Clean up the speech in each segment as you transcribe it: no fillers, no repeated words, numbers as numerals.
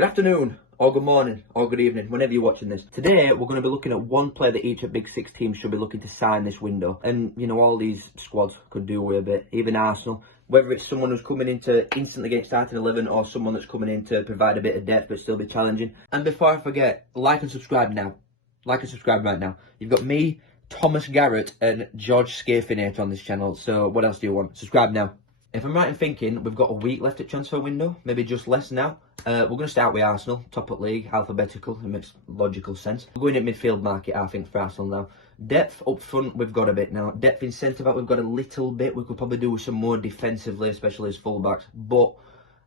Good afternoon, or good morning, or good evening, whenever you're watching this. Today, we're going to be looking at one player that each of Big Six teams should be looking to sign this window. And, you know, all these squads could do with a bit, even Arsenal. Whether it's someone who's coming in to instantly get starting 11 or someone that's coming in to provide a bit of depth but still be challenging. And before I forget, like and subscribe now. Like and subscribe right now. You've got me, Thomas Garrett, and George Scafinator on this channel. So what else do you want? Subscribe now. If I'm right in thinking, we've got a week left at transfer window, maybe just less now. We're going to start with Arsenal, top of league, alphabetical, it makes logical sense. We're going at midfield market, I think, for Arsenal now. Depth up front, we've got a bit now. Depth in centre-back, we've got a little bit. We could probably do with some more defensively, especially as full-backs. But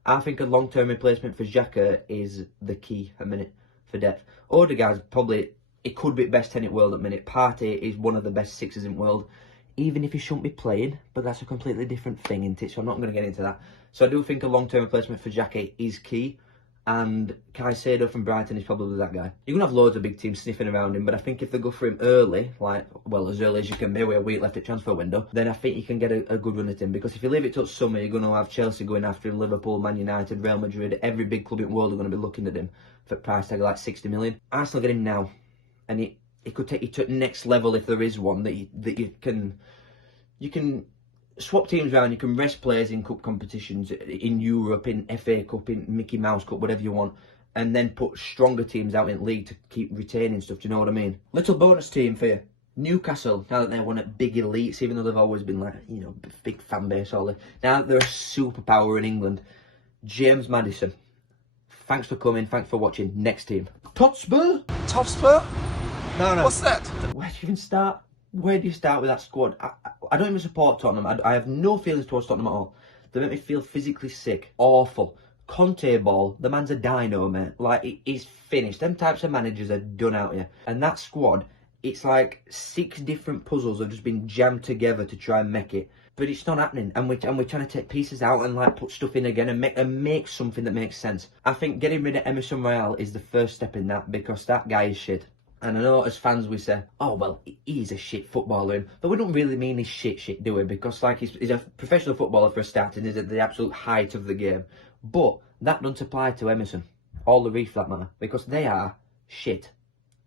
I think a long-term replacement for Xhaka is the key a minute for depth. Odegaard's probably, it could be best 10 in the world at the minute. Partey is one of the best sixes in the world. Even if he shouldn't be playing, but that's a completely different thing, isn't it? So I'm not going to get into that. So I do think a long-term replacement for Xhaka is key, and Caicedo from Brighton is probably that guy. You're going to have loads of big teams sniffing around him, but I think if they go for him early, like, well, as early as you can be with a week left at transfer window, then I think you can get a good run at him. Because if you leave it till summer, you're going to have Chelsea going after him, Liverpool, Man United, Real Madrid, every big club in the world are going to be looking at him for a price tag of like 60 million. Arsenal get him now, and it could take you to the next level if there is one that you can swap teams around. You can rest players in cup competitions, in Europe, in FA Cup, in Mickey Mouse Cup, whatever you want, and then put stronger teams out in league to keep retaining stuff. Do you know what I mean? Little bonus team for you. Newcastle, now that they're one of big elites, even though they've always been like, you know, big fan base, all that. Now they're a superpower in England. James Maddison. Thanks for coming. Thanks for watching. Next team. Totspur? Topspur? No. What's that? Where do you even start? Where do you start with that squad? I don't even support Tottenham. I have no feelings towards Tottenham at all. They make me feel physically sick. Awful. Conte ball, the man's a dino, mate. Like, he's finished. Them types of managers are done out here. And that squad, it's like 6 different puzzles have just been jammed together to try and make it. But it's not happening. And we're trying to take pieces out and like put stuff in again and make something that makes sense. I think getting rid of Emerson Royale is the first step in that, because that guy is shit. And I know as fans we say, oh, well, he's a shit footballer. But we don't really mean he's shit, do we? Because, like, he's a professional footballer for a start and he's at the absolute height of the game. But that doesn't apply to Emerson, or Lloris for that matter, because they are shit.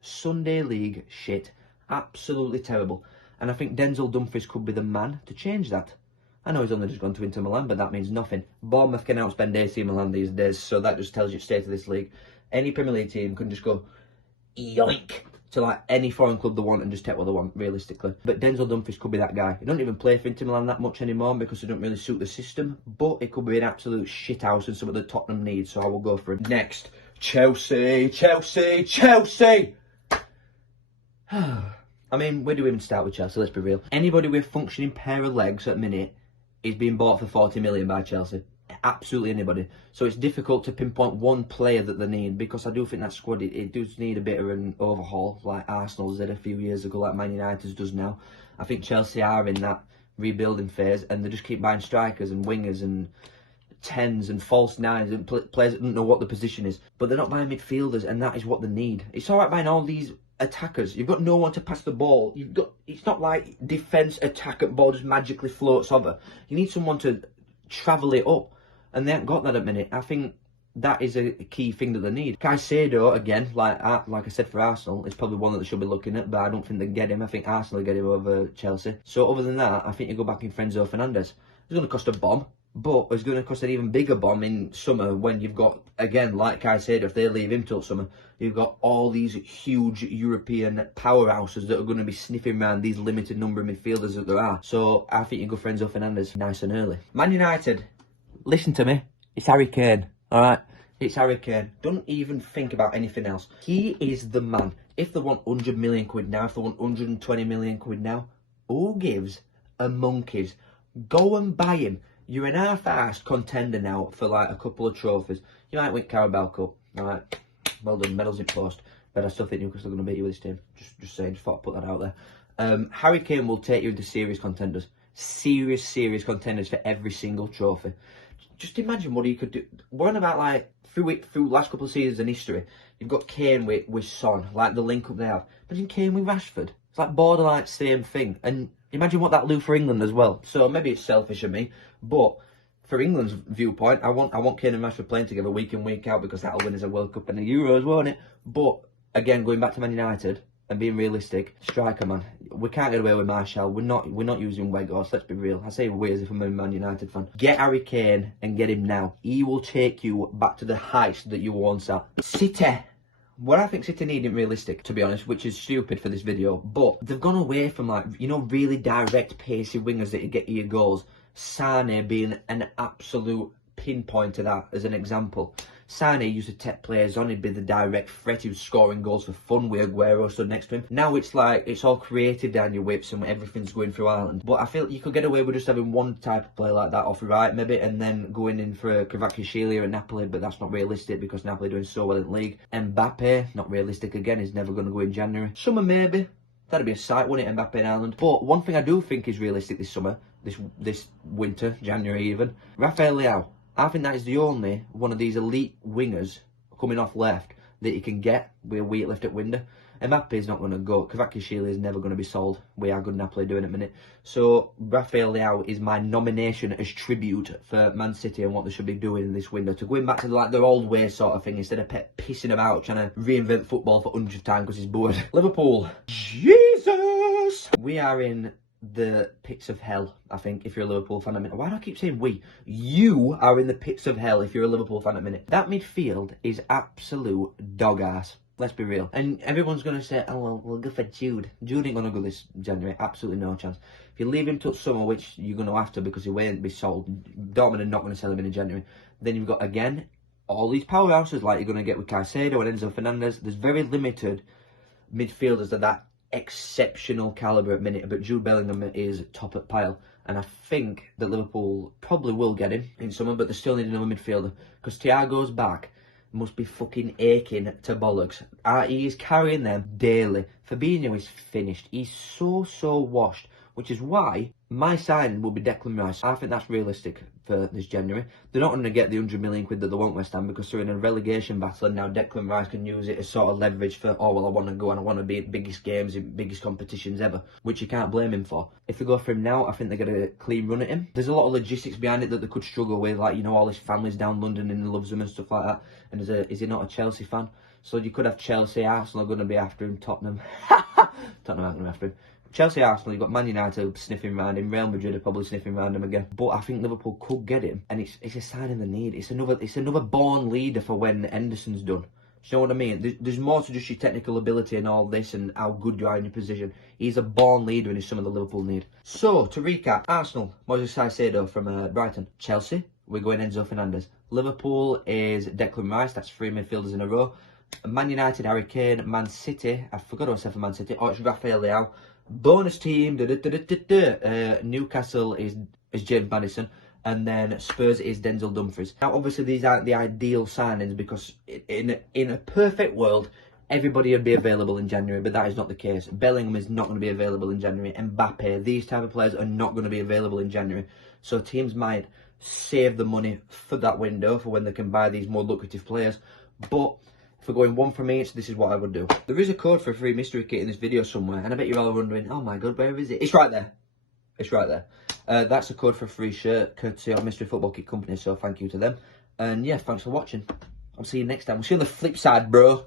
Sunday League shit. Absolutely terrible. And I think Denzel Dumfries could be the man to change that. I know he's only just gone to Inter Milan, but that means nothing. Bournemouth can outspend AC Milan these days, so that just tells you the state of this league. Any Premier League team can just go yoink to like any foreign club they want and just take what they want, realistically. But Denzel Dumfries could be that guy. He doesn't even play for Inter Milan that much anymore because he doesn't really suit the system, but it could be an absolute shithouse and something that Tottenham needs, so I will go for him. Next, Chelsea. I mean, where do we even start with Chelsea? Let's be real. Anybody with a functioning pair of legs at the minute is being bought for 40 million by Chelsea. Absolutely anybody. So it's difficult to pinpoint one player that they need, because I do think that squad, it does need a bit of an overhaul, like Arsenal's did a few years ago, like Man United's does now. I think Chelsea are in that rebuilding phase, and they just keep buying strikers and wingers and 10s and false 9s and players that don't know what the position is. But they're not buying midfielders, and that is what they need. It's alright buying all these attackers. You've got no one to pass the ball. It's not like defence, attack, and ball just magically floats over. You need someone to travel it up. And they haven't got that at the minute. I think that is a key thing that they need. Caicedo, again, like I said for Arsenal, is probably one that they should be looking at, but I don't think they can get him. I think Arsenal will get him over Chelsea. So other than that, I think you go back in Enzo Fernandez. It's going to cost a bomb, but it's going to cost an even bigger bomb in summer when you've got, again, like Caicedo, if they leave him till summer, you've got all these huge European powerhouses that are going to be sniffing around these limited number of midfielders that there are. So I think you go for Enzo Fernandez nice and early. Man United. Listen to me, it's Harry Kane, alright? It's Harry Kane. Don't even think about anything else. He is the man. If they want 100 million quid now, if they want 120 million quid now, who gives a monkeys? Go and buy him. You're an half-arsed contender now for like a couple of trophies. You might win Carabao Cup, alright? Well done, medals in post. But I still think Newcastle are going to beat you with this team. Just saying, just thought I'd put that out there. Harry Kane will take you into serious contenders. Serious contenders for every single trophy. Just imagine what he could do. We're on about like through last couple of seasons in history. You've got Kane with Son, like the link up they have. Imagine Kane with Rashford. It's like borderline same thing. And imagine what that do for England as well. So maybe it's selfish of me, but for England's viewpoint, I want Kane and Rashford playing together week in, week out, because that'll win us a World Cup and a Euros, won't it? But again, going back to Man United and being realistic, striker, man, we can't get away with Martial. We're not using Weghorst. Let's be real. I say we as if I'm a Man United fan. Get Harry Kane and get him now. He will take you back to the heights that you were once at. City. What I think City need isn't realistic, to be honest, which is stupid for this video. But they've gone away from, like, you know, really direct, pacey wingers that you get you your goals. Sane being an absolute pinpoint to that as an example. Sane used to take players on, he'd be the direct threat, he was scoring goals for fun with Aguero stood next to him. Now it's like, it's all creative down your whips and everything's going through Ireland. But I feel you could get away with just having one type of player like that off right, maybe, and then going in for a Kvaratskhelia at Napoli, but that's not realistic because Napoli are doing so well in the league. Mbappe, not realistic again, he's never going to go in January. Summer maybe. That'd be a sight, wouldn't it, Mbappe in Ireland? But one thing I do think is realistic this summer, this winter, January even, Rafael Leao. I think that is the only one of these elite wingers coming off left that you can get with a weak left at window. Mbappe is not going to go. Kvaratskhelia is never going to be sold. We are good Napoli doing it a minute. So Rafael Leao is my nomination as tribute for Man City and what they should be doing in this window. To going back to like their old way sort of thing instead of pissing about trying to reinvent football for 100th time because he's bored. Liverpool. Jesus! We are in the pits of hell, I think, if you're a Liverpool fan at the minute. Why do I keep saying we? You are in the pits of hell if you're a Liverpool fan at the minute. That midfield is absolute dog ass. Let's be real. And everyone's going to say, oh, well, we'll go for Jude. Jude ain't going to go this January. Absolutely no chance. If you leave him till summer, which you're going to have to because he won't be sold, Dortmund are not going to sell him in January. Then you've got, again, all these powerhouses like you're going to get with Caicedo and Enzo Fernandez. There's very limited midfielders of that exceptional calibre at minute, but Jude Bellingham is top at pile, and I think that Liverpool probably will get him in summer, but they still need another midfielder because Thiago's back must be fucking aching to bollocks. He is carrying them daily. Fabinho is finished. He's so washed, which is why my signing will be Declan Rice. I think that's realistic for this January. They're not going to get the 100 million quid that they want West Ham because they're in a relegation battle, and now Declan Rice can use it as sort of leverage for, oh, well, I want to go and I want to be at biggest games in biggest competitions ever, which you can't blame him for. If they go for him now, I think they're going to clean run at him. There's a lot of logistics behind it that they could struggle with, like, you know, all his family's down London and he loves them and stuff like that. And is he not a Chelsea fan? So you could have Chelsea, Arsenal are going to be after him, Tottenham. Tottenham aren't going to be after him. Chelsea, Arsenal, you've got Man United sniffing around him, Real Madrid are probably sniffing around him again. But I think Liverpool could get him, and it's a sign in the need. It's another born leader for when Henderson's done. Do you know what I mean? There's more to just your technical ability and all this and how good you are in your position. He's a born leader and he's something that Liverpool need. So, to recap, Arsenal, Moises Caicedo from Brighton. Chelsea, we're going Enzo Fernandez. Liverpool is Declan Rice, that's 3 midfielders in a row. Man United, Harry Kane. Man City, I forgot what I said for Man City. Oh, it's Rafael Leao. Bonus team, Newcastle is James Maddison, and then Spurs is Denzel Dumfries. Now, obviously, these aren't the ideal signings because in a perfect world, everybody would be available in January, but that is not the case. Bellingham is not going to be available in January. Mbappe, these type of players are not going to be available in January. So teams might save the money for that window for when they can buy these more lucrative players, but for going one from each, this is what I would do. There is a code for a free mystery kit in this video somewhere, and I bet you're all wondering, oh my god, where is it? It's right there. It's right there. That's a code for a free shirt, courtesy of Mystery Football Kit Company, so thank you to them. And yeah, thanks for watching. I'll see you next time. We'll see you on the flip side, bro.